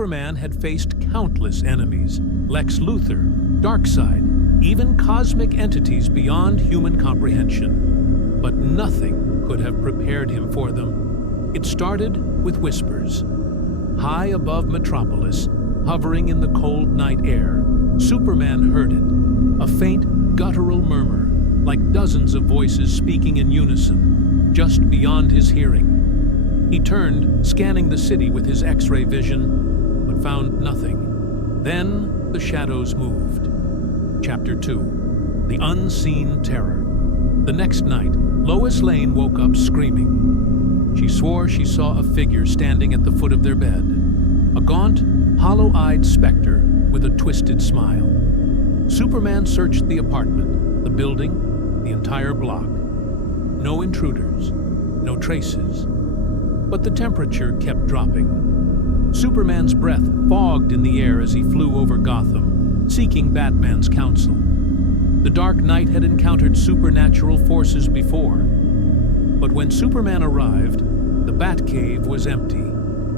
Superman had faced countless enemies: Lex Luthor, Darkseid, even cosmic entities beyond human comprehension. But nothing could have prepared him for them. It started with whispers. High above Metropolis, hovering in the cold night air, Superman heard it, a faint, guttural murmur, like dozens of voices speaking in unison, just beyond his hearing. He turned, scanning the city with his X-ray vision, but found nothing. Then the shadows moved. Chapter 2. The Unseen Terror. The next night, Lois Lane woke up screaming. She swore she saw a figure standing at the foot of their bed, a gaunt, hollow-eyed specter with a twisted smile. Superman searched the apartment, the building, the entire block. No intruders, no traces. But the temperature kept dropping. Superman's breath fogged in the air as he flew over Gotham, seeking Batman's counsel. The Dark Knight had encountered supernatural forces before. But when Superman arrived, the Batcave was empty,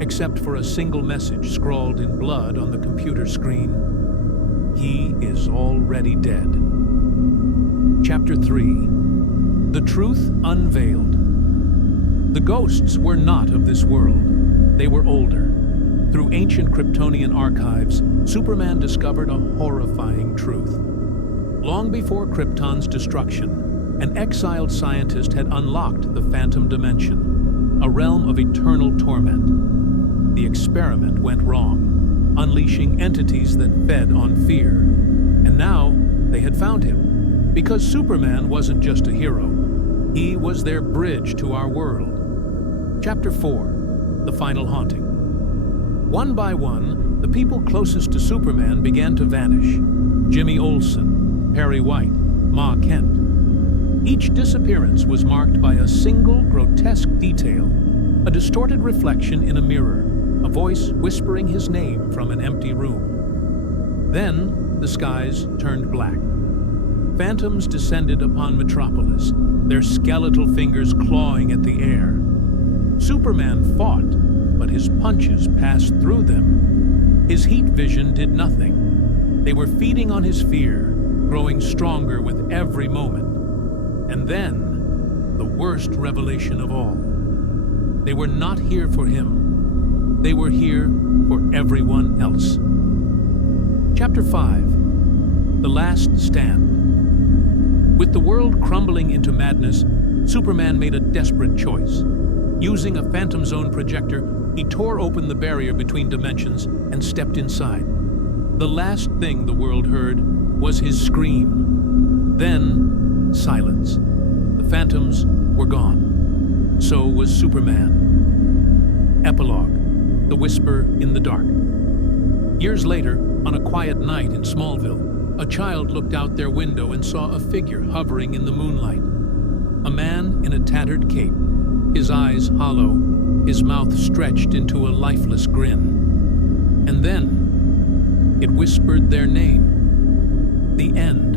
except for a single message scrawled in blood on the computer screen. He is already dead. Chapter 3. The Truth Unveiled. The ghosts were not of this world. They were older. Through ancient Kryptonian archives, Superman discovered a horrifying truth. Long before Krypton's destruction, an exiled scientist had unlocked the Phantom Dimension, a realm of eternal torment. The experiment went wrong, unleashing entities that fed on fear. And now they had found him, because Superman wasn't just a hero. He was their bridge to our world. Chapter 4. The Final Haunting. One by one, the people closest to Superman began to vanish. Jimmy Olsen, Perry White, Ma Kent. Each disappearance was marked by a single grotesque detail, a distorted reflection in a mirror, a voice whispering his name from an empty room. Then the skies turned black. Phantoms descended upon Metropolis, their skeletal fingers clawing at the air. Superman fought, but his punches passed through them. His heat vision did nothing. They were feeding on his fear, growing stronger with every moment. And then, the worst revelation of all. They were not here for him. They were here for everyone else. Chapter 5. The Last Stand. With the world crumbling into madness, Superman made a desperate choice. Using a Phantom Zone projector, he tore open the barrier between dimensions and stepped inside. The last thing the world heard was his scream. Then, silence. The phantoms were gone. So was Superman. Epilogue. The Whisper in the Dark. Years later, on a quiet night in Smallville, a child looked out their window and saw a figure hovering in the moonlight. A man in a tattered cape, his eyes hollow, his mouth stretched into a lifeless grin. And then, it whispered their name. The end.